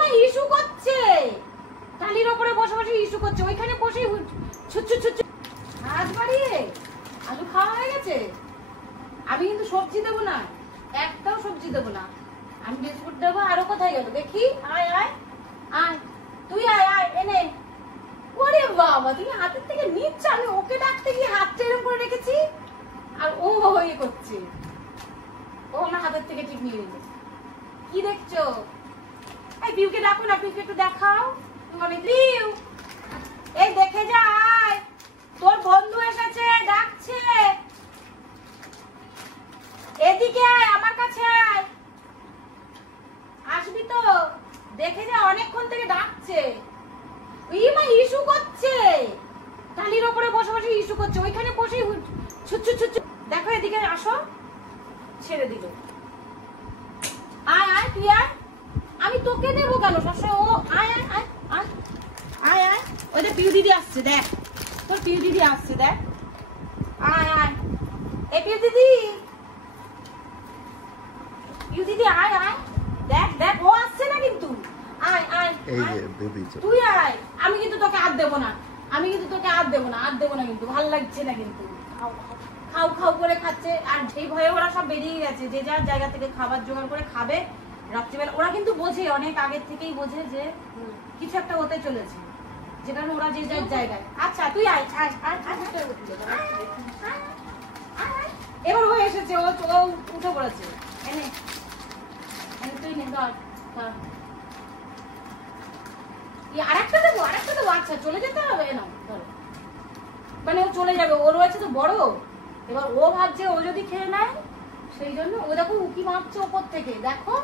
মা ইস্যু করছে, টালির ওপরে বসে বসে ইস্যু করছে, ওইখানে বসে ছুট হাত বাড়িয়ে আলু খাওয়া হয়ে গেছে। আমি কিন্তু সবজি দেবো না, একটাও সবজি দেবো না, আমি বিস্কুট দেবো। আরো কোথায় গেল দেখি? আয় আয় আয়, তুই আয় আয় এনে। ওরে বাবা, তুমি হাতের থেকে নিচ্ছ, আমি ওকে ডাকতে গিয়ে হাতটা এরকম করে রেখেছি আর ও ইয়ে করছে, ও আমার হাতের থেকে ঠিক নিয়ে নিল। কি দেখছো? এই পিউকে ডাকো না, পিউকে একটু দেখাও। পিউ, এই দেখে যাই, তোর বন্ধু এসেছে, ডাকছে, এদিকে আয়, আমার কাছে আয়, আসবি তো? দেখে যা, অনেকক্ষণ থেকে ডাকছে। মা ইস্যু করছে, টালির ওপরে বসে বসে ইস্যু করছে, ওইখানে বসে ছুট। দেখো এদিকে আসো, ছেড়ে দিল। আয় আয়, তুই আয়, আমি তোকে দেবো কেন সবসময়? ও আয় আয় আয় আয় আয় আয়, ওই যে পিউ দিদি আসছে, দেখ তোর পিউ দিদি আসছে, দেখ। আয় আয়, এ পিউ দিদি, পিউ দিদি আয় আয়, দেখ দেখ ও আসছে না কিন্তু। আয় আয়, তুই আয়, আমি কিন্তু তোকে হাত দেবো না, আমি কিন্তু তোকে হাত দেবো না, কিন্তু ভালো লাগছে না কিন্তু। খাও খাও করে খাচ্ছে, আর সেই ভয়ে ওরা সব বেরিয়ে গেছে, যে যার জায়গা থেকে খাবার জোগাড় করে খাবে রাত্রিবেলা। ওরা কিন্তু বোঝে, অনেক আগের থেকেই বোঝে যে কিছু একটা হতে চলেছে, যে কারণে ওরা যে যার জায়গায়। আচ্ছা তুই আয় আয় আয়, এবার ও এসেছে, ও উঠে পড়েছে। এনে তুই নে, ধর আরেকটা দেবো, আচ্ছা চলে যেতে হবে না, ধরো, মানে ও চলে যাবে, ও রয়েছে তো বড়, এবার ও ভাবছে ও যদি খেয়ে নেয়, সেই জন্য ও দেখো উকি মারছে ওপর থেকে, দেখো